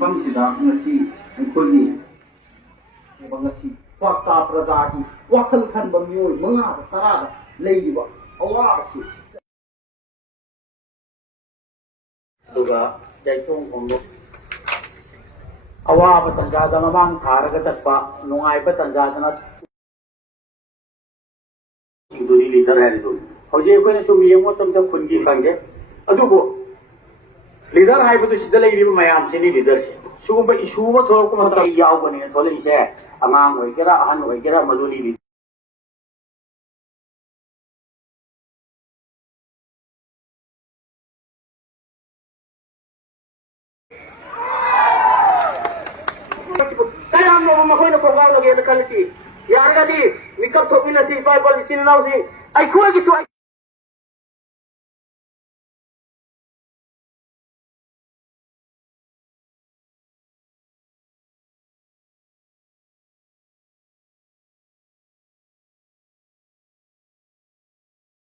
ꯃꯐꯝꯁꯤꯗ ꯉꯁꯤ ꯑꯩꯈꯣꯏꯒꯤ ꯉꯁꯤ ꯀ꯭ꯋꯥꯛꯇꯥ ꯄ꯭ꯔꯖꯥꯒꯤ ꯋꯥꯈꯜ ꯈꯟꯕ ꯃꯤꯑꯣꯏ 5-10ꯗ ꯂꯩꯔꯤꯕ ꯑꯋꯥꯕꯁꯤ ꯑꯗꯨꯒ ꯌꯥꯏꯊꯣꯡ ꯈꯣꯡꯅꯣꯛ ꯑꯋꯥꯕ ꯇꯟꯖꯥꯗ ꯃꯃꯥꯡ ꯊꯥꯔꯒ ꯆꯠꯄ ꯅꯨꯡꯉꯥꯏꯕ ꯇꯟꯖꯥꯗꯅ ꯁꯤꯡꯗꯨꯅꯤ ꯂꯤꯗꯔ ꯍꯥꯏꯔꯤꯗꯨ ꯍꯧꯖꯤꯛ ꯑꯩꯈꯣꯏꯅ ꯁꯨꯝ ꯌꯦꯡꯕ ꯃꯇꯝꯗ ꯈꯨꯟꯒꯤ ꯈꯪꯗꯦ ꯑꯗꯨꯕꯨ ꯂꯤꯗꯔ ꯍꯥꯏꯕꯗꯨ ꯁꯤꯗ ꯂꯩꯔꯤꯕ ꯃꯌꯥꯝꯁꯤꯅꯤ ꯂꯤꯗꯔꯁꯤ ꯁꯤꯒꯨꯝꯕ ꯏꯁꯨ ꯑꯃ ꯊꯣꯛꯂꯛꯄ ꯃꯇꯝꯗ ꯌꯥꯎꯕꯅꯤꯅ ꯊꯣꯛꯂꯛꯏꯁꯦ ꯑꯉꯥꯡ ꯑꯣꯏꯒꯦꯔꯥ ꯑꯍꯟ ꯑꯣꯏꯒꯦꯔꯥ ꯃꯗꯨꯅꯤ ꯀꯌꯥꯝꯅꯣ ꯃꯈꯣꯏꯅ ꯄ꯭ꯔꯣꯒ꯭ꯔꯥꯝ ꯂꯧꯒꯦꯅ ꯈꯜꯂꯤꯁꯤ ꯌꯥꯔꯒꯗꯤ ꯃꯤꯀꯞ ꯊꯣꯛꯃꯤꯟꯅꯁꯤ ꯏꯄꯥ ꯏꯄꯥ ꯏꯆꯤꯟ ꯏꯅꯥꯎꯁꯤꯡ ꯑꯩꯈꯣꯏꯒꯤꯁꯨ